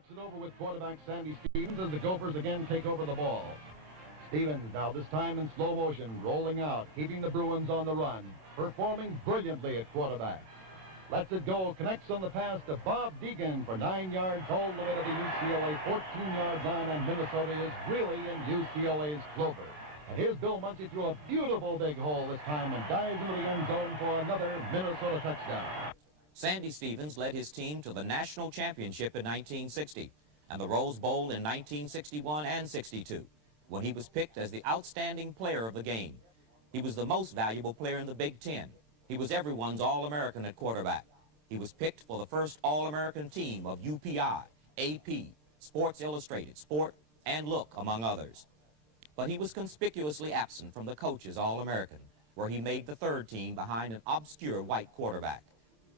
talks it over with quarterback Sandy Stevens as the Gophers again take over the ball. Stevens now this time in slow motion, rolling out, keeping the Bruins on the run, performing brilliantly at quarterback. Lets it go, connects on the pass to Bob Deacon for 9 yards all the way to the UCLA 14-yard line, and Minnesota is really in UCLA's clover. And here's Bill Muncy through a beautiful big hole this time and dives into the end zone for another Minnesota touchdown. Sandy Stevens led his team to the national championship in 1960 and the Rose Bowl in 1961 and 62, when he was picked as the outstanding player of the game. He was the most valuable player in the Big Ten. He was everyone's All-American at quarterback. He was picked for the first All-American team of UPI, AP, Sports Illustrated, Sport, and Look, among others. But he was conspicuously absent from the coach's All-American, where he made the third team behind an obscure white quarterback.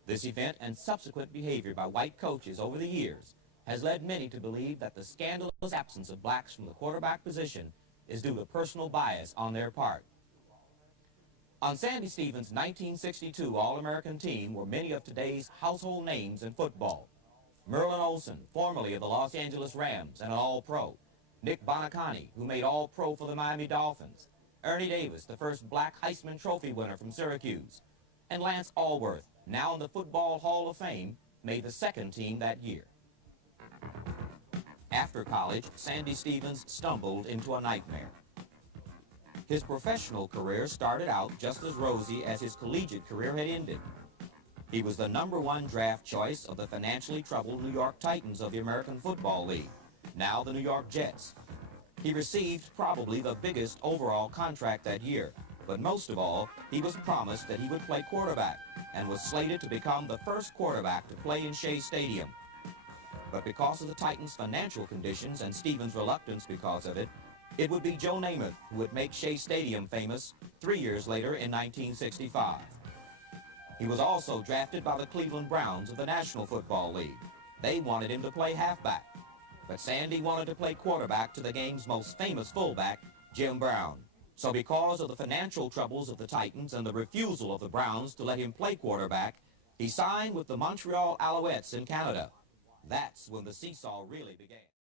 This event and subsequent behavior by white coaches over the years has led many to believe that the scandalous absence of blacks from the quarterback position is due to personal bias on their part. On Sandy Stevens' 1962 All-American team were many of today's household names in football. Merlin Olsen, formerly of the Los Angeles Rams and an All-Pro. Nick Bonacani, who made All-Pro for the Miami Dolphins. Ernie Davis, the first black Heisman Trophy winner from Syracuse. And Lance Allworth, now in the Football Hall of Fame, made the second team that year. After college, Sandy Stevens stumbled into a nightmare. His professional career started out just as rosy as his collegiate career had ended. He was the #1 draft choice of the financially troubled New York Titans of the American Football League, now the New York Jets. He received probably the biggest overall contract that year, but most of all, he was promised that he would play quarterback and was slated to become the first quarterback to play in Shea Stadium. But because of the Titans' financial conditions and Stevens' reluctance because of it, it would be Joe Namath who would make Shea Stadium famous 3 years later in 1965. He was also drafted by the Cleveland Browns of the National Football League. They wanted him to play halfback, but Sandy wanted to play quarterback to the game's most famous fullback, Jim Brown. So because of the financial troubles of the Titans and the refusal of the Browns to let him play quarterback, he signed with the Montreal Alouettes in Canada. That's when the seesaw really began.